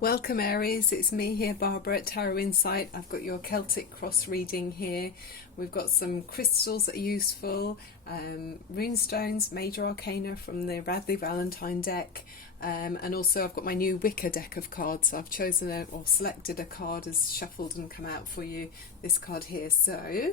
Welcome Aries, it's me here, Barbara at Tarot Insight. I've got your Celtic cross reading here. We've got some crystals that are useful, rune stones, major arcana from the Radley Valentine deck, and also I've got my new Wicca deck of cards. I've chosen or selected a card as shuffled and come out for you, this card here. So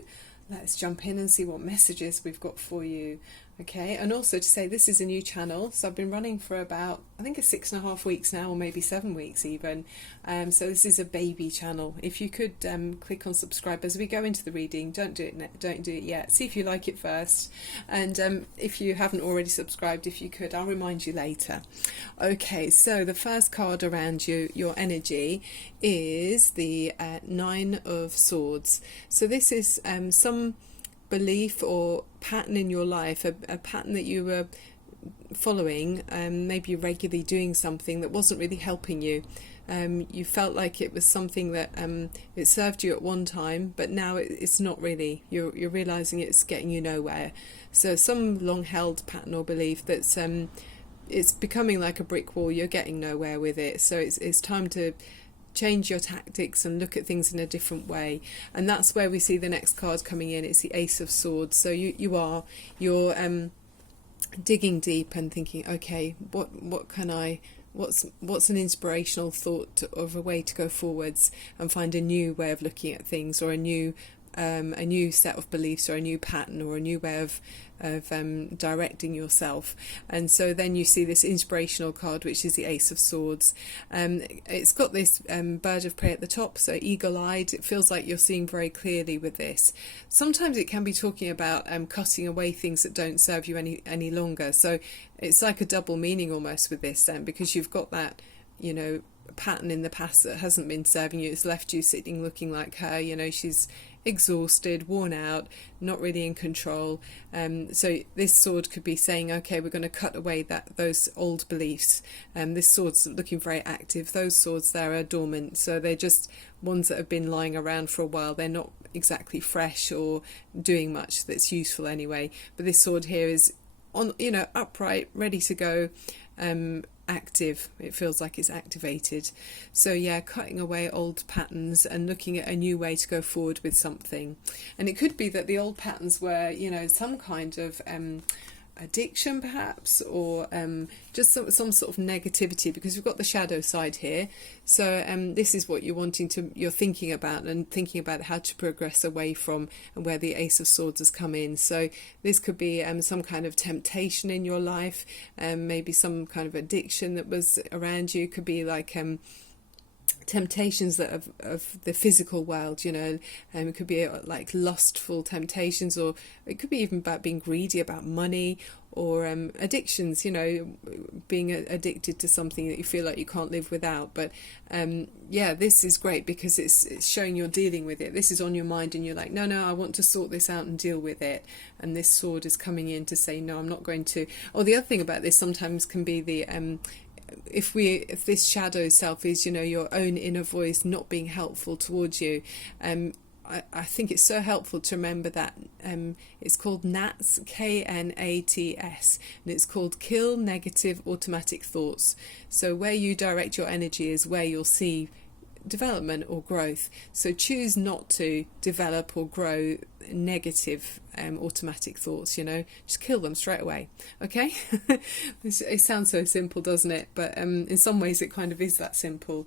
let's jump in and see what messages we've got for you. Okay, and also to say this is a new channel, so I've been running for about, I think it's 6.5 weeks now, or maybe 7 weeks even. So this is a baby channel. If you could click on subscribe as we go into the reading, don't do it yet. See if you like it first, and if you haven't already subscribed, if you could, I'll remind you later. Okay, so the first card around you, your energy, is the Nine of Swords. So this is some belief or pattern in your life, a pattern that you were following, maybe you're regularly doing something that wasn't really helping you. You felt like it was something that it served you at one time, but now it's not really. You're realizing it's getting you nowhere. So some long-held pattern or belief that's it's becoming like a brick wall. You're getting nowhere with it. So it's time to change your tactics and look at things in a different way. And that's where we see the next card coming in. It's the Ace of Swords. So you're digging deep and thinking, okay, what's an inspirational thought of a way to go forwards and find a new way of looking at things, or a new set of beliefs, or a new pattern, or a new way of directing yourself. And so then you see this inspirational card, which is the Ace of Swords. It's got this bird of prey at the top, so eagle-eyed. It feels like you're seeing very clearly with this. Sometimes it can be talking about cutting away things that don't serve you any longer. So it's like a double meaning almost with this, because you've got that, pattern in the past that hasn't been serving you. It's left you sitting looking like her. She's exhausted, worn out, not really in control. So this sword could be saying, okay, we're going to cut away those old beliefs. This sword's looking very active. Those swords there are dormant, so they're just ones that have been lying around for a while. They're not exactly fresh or doing much that's useful anyway. But this sword here is on, upright, ready to go. Active. It feels like it's activated. So yeah, cutting away old patterns and looking at a new way to go forward with something. And it could be that the old patterns were, some kind of addiction perhaps, or just some sort of negativity, because we've got the shadow side here. So this is what you're thinking about, and thinking about how to progress away from, and where the Ace of Swords has come in. So this could be some kind of temptation in your life, maybe some kind of addiction that was around you. It could be like temptations that of the physical world, it could be like lustful temptations, or it could be even about being greedy about money, or addictions, being addicted to something that you feel like you can't live without. But yeah, this is great because it's showing you're dealing with it. This is on your mind and you're like, no, I want to sort this out and deal with it. And this sword is coming in to say, no, I'm not going to. Or the other thing about this sometimes can be the if this shadow self is, your own inner voice not being helpful towards you. I think it's so helpful to remember that it's called KNATS, KNATS, and it's called Kill Negative Automatic Thoughts. So where you direct your energy is where you'll see development or growth. So choose not to develop or grow negative automatic thoughts, just kill them straight away. Okay. It sounds so simple, doesn't it? But in some ways it kind of is that simple.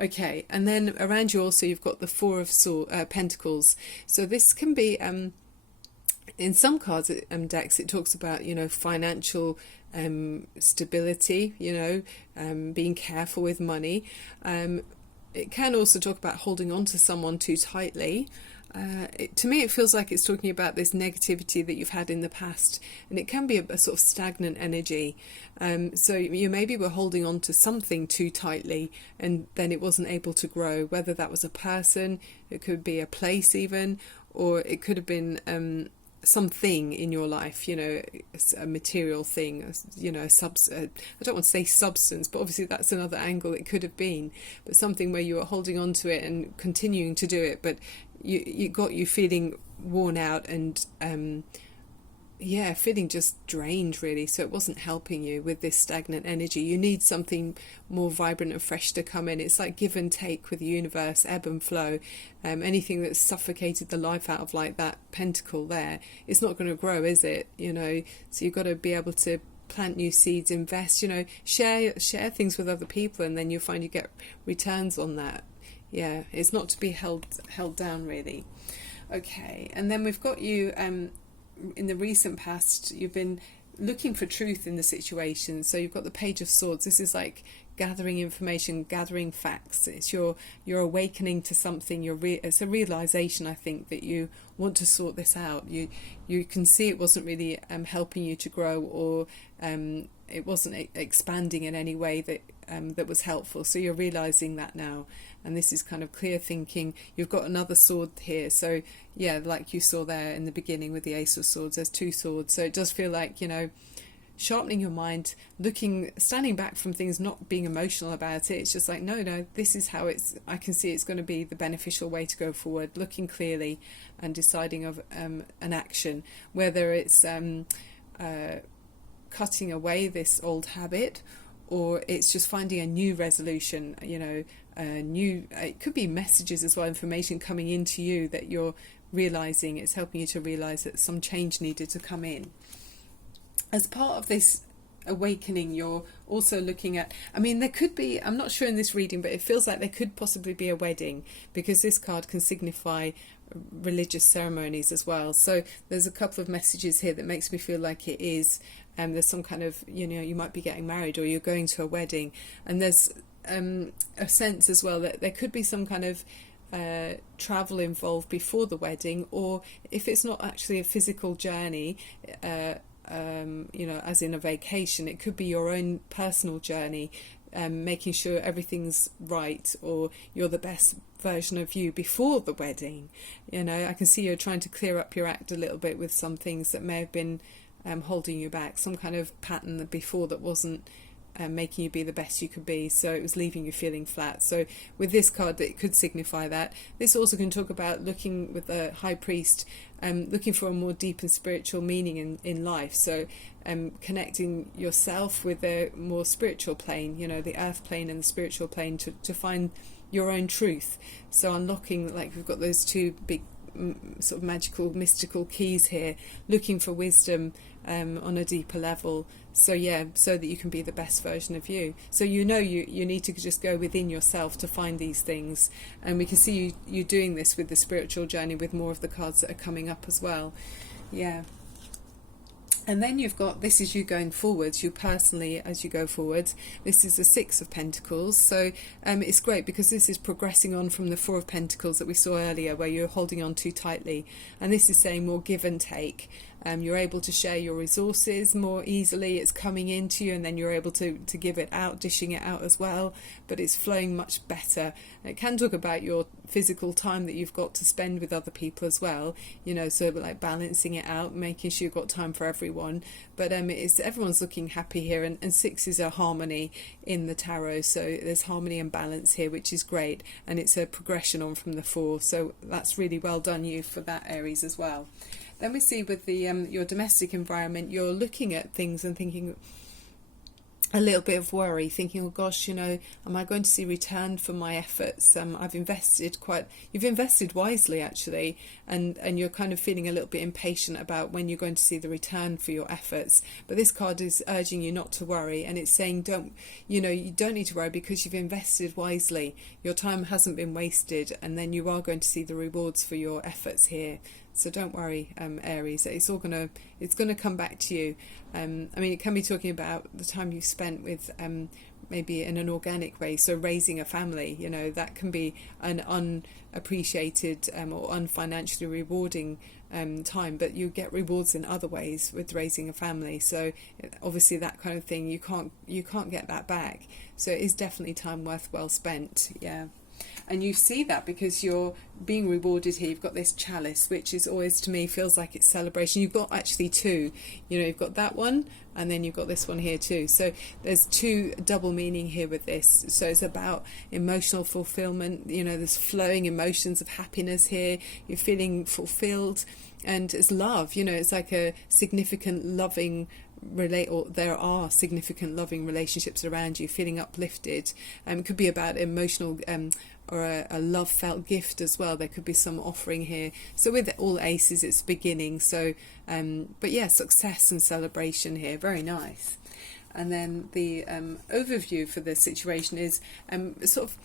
Okay, and then around you also you've got the Four of Pentacles. So this can be in some cards decks it talks about financial stability, being careful with money. It can also talk about holding on to someone too tightly. To me it feels like it's talking about this negativity that you've had in the past, and it can be a sort of stagnant energy. So you maybe were holding on to something too tightly, and then it wasn't able to grow, whether that was a person, it could be a place even, or it could have been something in your life, a material thing, I don't want to say substance, but obviously that's another angle it could have been, but something where you were holding on to it and continuing to do it, but you got you feeling worn out and yeah, feeling just drained really. So it wasn't helping you with this stagnant energy. You need something more vibrant and fresh to come in. It's like give and take with the universe, ebb and flow. Anything that's suffocated the life out of like that pentacle there, it's not going to grow, is it? You know, so you've got to be able to plant new seeds, invest, you know, share things with other people, and then you'll find you get returns on that. Yeah, it's not to be held down really. Okay, and then we've got you in the recent past, you've been looking for truth in the situation. So you've got the Page of Swords. This is like gathering information, gathering facts. It's you're awakening to something. It's a realization, I think, that you want to sort this out. You can see it wasn't really helping you to grow, or it wasn't expanding in any way that was helpful. So you're realizing that now, and this is kind of clear thinking. You've got another sword here, so yeah, like you saw there in the beginning with the Ace of Swords, there's two swords. So it does feel like, you know, sharpening your mind, standing back from things, not being emotional about it. It's just like, no, this is how I can see it's going to be the beneficial way to go forward, looking clearly and deciding of an action, whether it's cutting away this old habit, or it's just finding a new resolution, you know, it could be messages as well, information coming into you that you're realizing. It's helping you to realize that some change needed to come in. As part of this awakening, you're also looking at, I mean, there could be, I'm not sure in this reading, but it feels like there could possibly be a wedding, because this card can signify religious ceremonies as well. So there's a couple of messages here that makes me feel like it is, there's some kind of, you know, you might be getting married or you're going to a wedding, and there's a sense as well that there could be some kind of travel involved before the wedding, or if it's not actually a physical journey, you know, as in a vacation, it could be your own personal journey, making sure everything's right, or you're the best version of you before the wedding. You know, I can see you're trying to clear up your act a little bit with some things that may have been holding you back, some kind of pattern before that wasn't making you be the best you could be, so it was leaving you feeling flat. So with this card, it could signify that. This also can talk about looking with the High Priest, looking for a more deep and spiritual meaning in life. So connecting yourself with a more spiritual plane, you know, the earth plane and the spiritual plane, to find your own truth. So unlocking, like we've got those two big sort of magical, mystical keys here, looking for wisdom on a deeper level. So yeah, so that you can be the best version of you. So you know you need to just go within yourself to find these things. And we can see you doing this with the spiritual journey with more of the cards that are coming up as well. Yeah. And then you've got, this is you going forwards, you personally as you go forwards. This is the Six of Pentacles. So it's great because this is progressing on from the Four of Pentacles that we saw earlier, where you're holding on too tightly. And this is saying more give and take. You're able to share your resources more easily. It's coming into you, and then you're able to give it out, dishing it out as well. But it's flowing much better. It can talk about your physical time that you've got to spend with other people as well. You know, so like balancing it out, making sure you've got time for everyone. But it's everyone's looking happy here, and six is a harmony in the tarot. So there's harmony and balance here, which is great, and it's a progression on from the four. So that's really well done you for that, Aries, as well. Then we see with the your domestic environment, you're looking at things and thinking a little bit of worry, thinking, oh gosh, you know, am I going to see return for my efforts? You've invested wisely actually, and you're kind of feeling a little bit impatient about when you're going to see the return for your efforts. But this card is urging you not to worry, and it's saying you don't need to worry because you've invested wisely. Your time hasn't been wasted, and then you are going to see the rewards for your efforts here. So don't worry, Aries. It's gonna come back to you. I mean, it can be talking about the time you spent with maybe in an organic way. So raising a family, you know, that can be an unappreciated or unfinancially rewarding time, but you get rewards in other ways with raising a family. So obviously that kind of thing, you can't get that back. So it is definitely time well spent. Yeah. And you see that because you're being rewarded here. You've got this chalice, which is always, to me, feels like it's celebration. You've got actually two. You know, you've got that one, and then you've got this one here too. So there's two double meaning here with this. So it's about emotional fulfillment. You know, there's flowing emotions of happiness here. You're feeling fulfilled. And it's love, you know, it's like a significant loving or there are significant loving relationships around you, feeling uplifted. It could be about emotional or a love felt gift as well. There could be some offering here. So with all aces, it's beginning. So but yeah, success and celebration here, very nice. And then the overview for the situation is sort of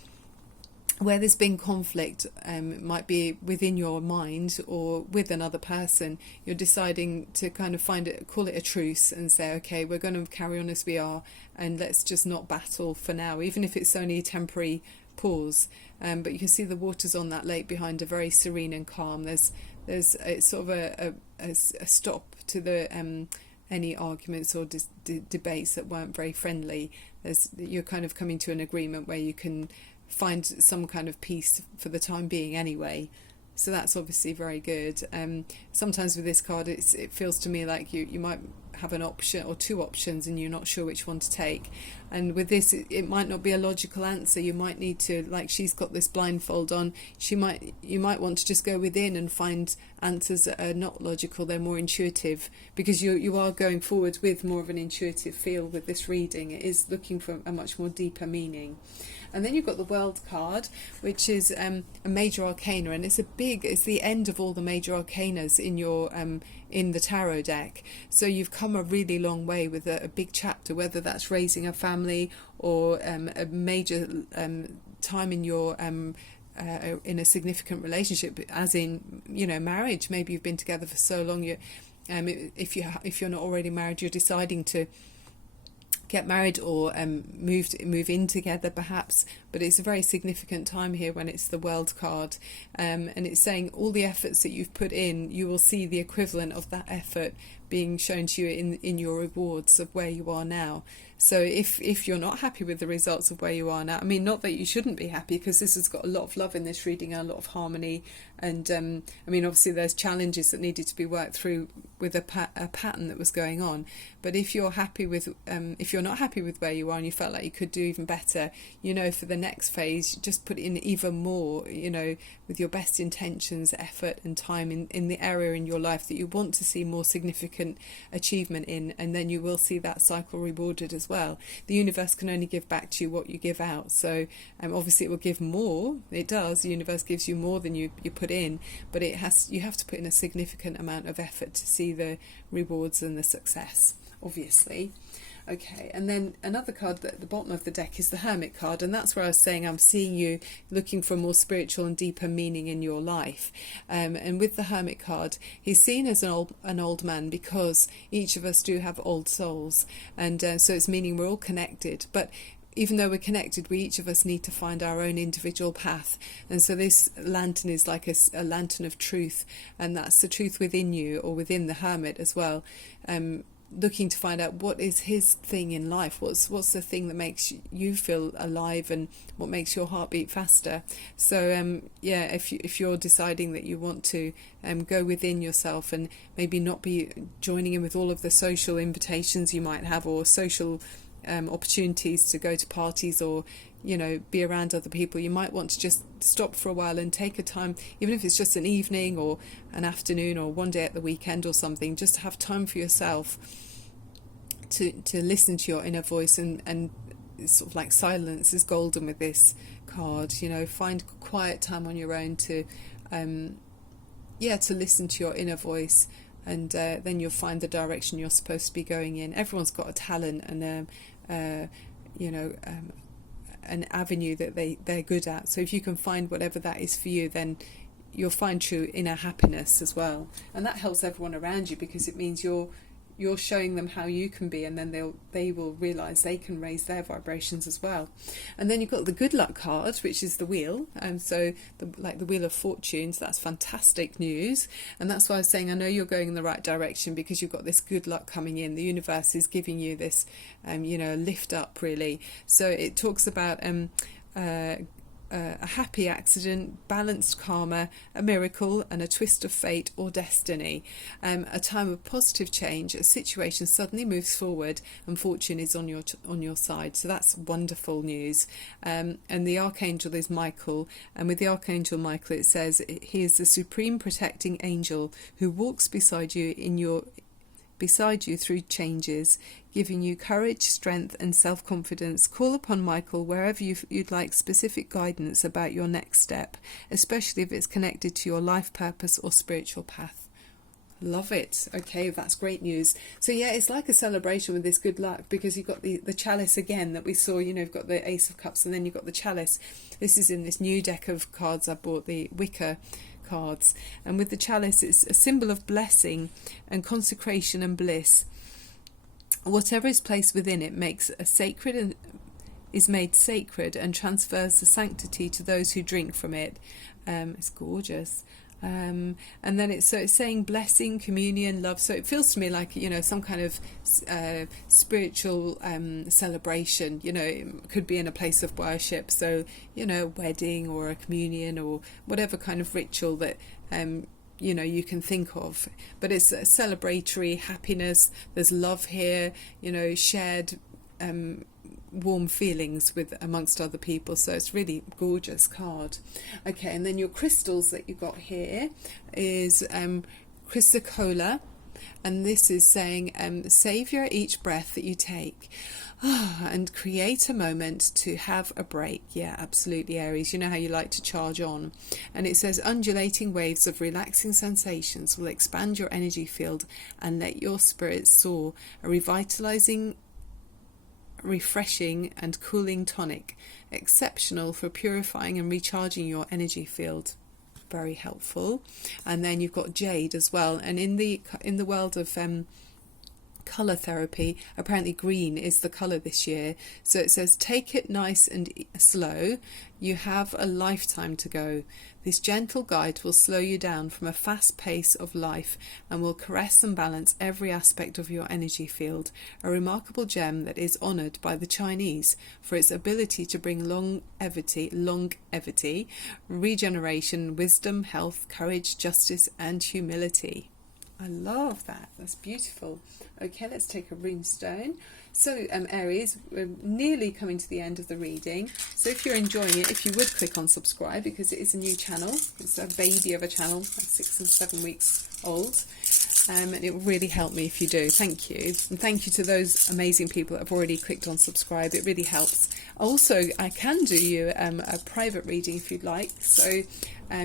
where there's been conflict. It might be within your mind or with another person. You're deciding to kind of call it a truce and say, okay, we're going to carry on as we are, and let's just not battle for now, even if it's only a temporary pause. But you can see the waters on that lake behind are very serene and calm. There's it's sort of a stop to the any arguments or debates that weren't very friendly. You're kind of coming to an agreement where you can find some kind of peace for the time being anyway. So that's obviously very good. Sometimes with this card, it feels to me like you might have an option or two options and you're not sure which one to take. And with this, it might not be a logical answer. You might need to, like she's got this blindfold on, you might want to just go within and find answers that are not logical, they're more intuitive, because you are going forward with more of an intuitive feel with this reading. It is looking for a much more deeper meaning. And then you've got the World card, which is a major arcana, and it's the end of all the major arcanas in your in the tarot deck. So you've come a really long way with a big chapter, whether that's raising a family or a major time in your in a significant relationship, as in, you know, marriage. Maybe you've been together for so long. If you're not already married, you're deciding to get married or move in together perhaps. But it's a very significant time here when it's the World card, and it's saying all the efforts that you've put in, you will see the equivalent of that effort being shown to you in your rewards of where you are now. So if you're not happy with the results of where you are now, I mean, not that you shouldn't be happy, because this has got a lot of love in this reading, a lot of harmony, and I mean, obviously there's challenges that needed to be worked through with a pattern that was going on. But if you're happy with if you're not happy with where you are and you felt like you could do even better, you know, for the next phase, just put in even more, you know, with your best intentions, effort and time in the area in your life that you want to see more significant achievement in, and then you will see that cycle rewarded as well. The universe can only give back to you what you give out. So obviously it will give more. It does. The universe gives you more than you put in, but you have to put in a significant amount of effort to see the rewards and the success, obviously. Okay, and then another card at the bottom of the deck is the Hermit card, and that's where I was saying I'm seeing you looking for more spiritual and deeper meaning in your life. And with the Hermit card, he's seen as an old man because each of us do have old souls, and so it's meaning we're all connected. But even though we're connected, we each of us need to find our own individual path. And so this lantern is like a lantern of truth, and that's the truth within you or within the Hermit as well. Looking to find out what is his thing in life, what's the thing that makes you feel alive and what makes your heart beat faster. So yeah, if you're deciding that you want to go within yourself and maybe not be joining in with all of the social invitations you might have, or social opportunities to go to parties or, you know, be around other people, you might want to just stop for a while and take a time, even if it's just an evening or an afternoon or one day at the weekend or something, just to have time for yourself to listen to your inner voice. And it's sort of like silence is golden with this card, you know. Find quiet time on your own to to listen to your inner voice, and then you'll find the direction you're supposed to be going in. Everyone's got a talent and an avenue that they're good at. So if you can find whatever that is for you, then you'll find true inner happiness as well. And that helps everyone around you, because it means you're showing them how you can be, and then they will realise they can raise their vibrations as well. And then you've got the Good Luck card, which is the wheel, and so the Wheel of Fortune. So that's fantastic news, and that's why I was saying I know you're going in the right direction, because you've got this good luck coming in. The universe is giving you this lift up, really. So it talks about a happy accident, balanced karma, a miracle, and a twist of fate or destiny. A time of positive change, a situation suddenly moves forward and fortune is on your side. So that's wonderful news. And the archangel is Michael, and with the archangel Michael it says he is the supreme protecting angel who walks beside you through changes, giving you courage, strength and self-confidence. Call upon Michael wherever you'd like specific guidance about your next step, especially if it's connected to your life purpose or spiritual path. Love it. Okay, that's great news. So yeah, it's like a celebration with this good luck, because you've got the chalice again that we saw. You've got the Ace of Cups and then you've got the chalice. This is in this new deck of cards I bought, the Wicker cards, and with the chalice it's a symbol of blessing and consecration and bliss. Whatever is placed within it makes a sacred and is made sacred and transfers the sanctity to those who drink from it. It's gorgeous. And then it's saying blessing, communion, love. So it feels to me like, some kind of spiritual celebration. It could be in a place of worship. So, a wedding or a communion or whatever kind of ritual that, you can think of. But it's a celebratory happiness. There's love here, shared warm feelings with amongst other people. So it's really gorgeous card. Okay, and then your crystals that you got here is chrysocolla, and this is saying savor each breath that you take and create a moment to have a break. Yeah, absolutely, Aries. You know how you like to charge on. And it says undulating waves of relaxing sensations will expand your energy field and let your spirit soar. A revitalizing, refreshing and cooling tonic, exceptional for purifying and recharging your energy field. Very helpful. And then you've got jade as well, and in the world of colour therapy, apparently green is the colour this year. So it says take it nice and slow, you have a lifetime to go. This gentle guide will slow you down from a fast pace of life and will caress and balance every aspect of your energy field. A remarkable gem that is honoured by the Chinese for its ability to bring longevity, regeneration, wisdom, health, courage, justice and humility. I love that. That's beautiful. Okay, let's take a runestone. So, Aries, we're nearly coming to the end of the reading. So if you're enjoying it, if you would click on subscribe, because it is a new channel. It's a baby of a channel, 6 and 7 weeks old. And it will really help me if you do. Thank you. And thank you to those amazing people that have already clicked on subscribe. It really helps. Also, I can do you a private reading if you'd like. So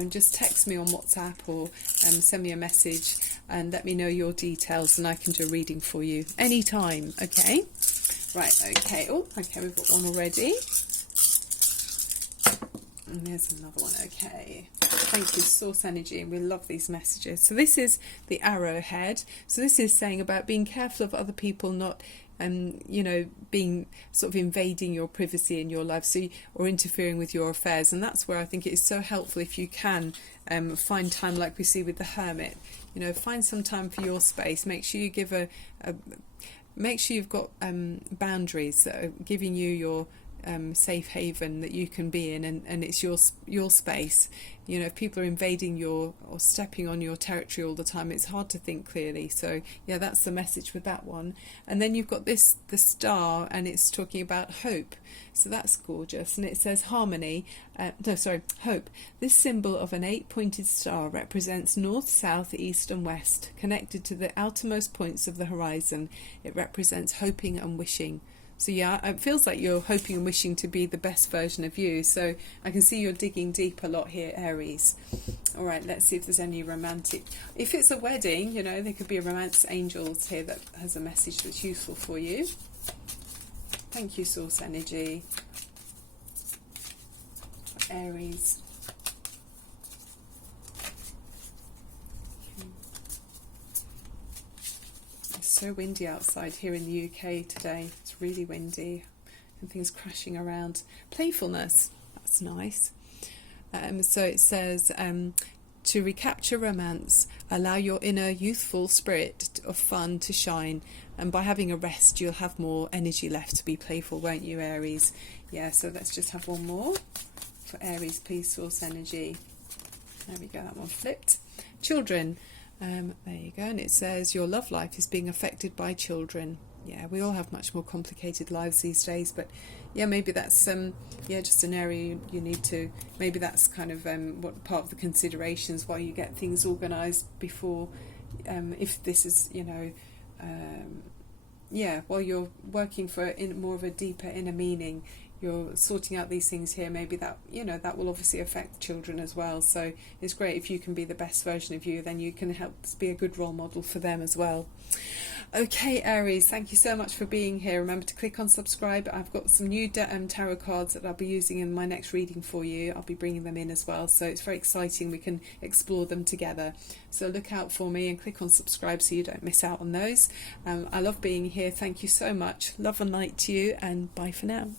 just text me on WhatsApp or send me a message and let me know your details and I can do a reading for you anytime. Okay? Right, okay. Oh, okay, we've got one already. And there's another one. Okay. Thank you, Source Energy. We love these messages. So this is the arrowhead. So this is saying about being careful of other people not being sort of invading your privacy in your life, or interfering with your affairs. And that's where I think it is so helpful if you can find time, like we see with the Hermit. Find some time for your space. Make sure you give make sure you've got boundaries that are giving you your safe haven that you can be in, and it's your space. If people are invading or stepping on your territory all the time, it's hard to think clearly. So yeah, that's the message with that one. And then you've got the star, and it's talking about hope. So that's gorgeous. And it says harmony, hope. This symbol of an 8-pointed star represents north, south, east and west, connected to the outermost points of the horizon. It represents hoping and wishing. So yeah, it feels like you're hoping and wishing to be the best version of you. So I can see you're digging deep a lot here, Aries. All right, let's see if there's any romantic. If it's a wedding, there could be a romance angels here that has a message that's useful for you. Thank you, Source Energy. Aries. So windy outside here in the UK today. It's really windy and things crashing around. Playfulness, that's nice. So it says to recapture romance, allow your inner youthful spirit of fun to shine, and by having a rest you'll have more energy left to be playful, won't you, Aries? Yeah, so let's just have one more. for Aries peace source energy. There we go, that one flipped. Children, there you go, and it says your love life is being affected by children. Yeah, we all have much more complicated lives these days, but yeah, maybe that's just an area you need to, maybe that's kind of what part of the considerations while you get things organised before, if this is, while you're working for more of a deeper inner meaning, you're sorting out these things here, maybe that, that will obviously affect children as well. So it's great if you can be the best version of you, then you can help be a good role model for them as well. Okay, Aries, thank you so much for being here. Remember to click on subscribe. I've got some new tarot cards that I'll be using in my next reading for you. I'll be bringing them in as well, so it's very exciting. We can explore them together. So look out for me and click on subscribe so you don't miss out on those. I love being here. Thank you so much. Love and light to you, and bye for now.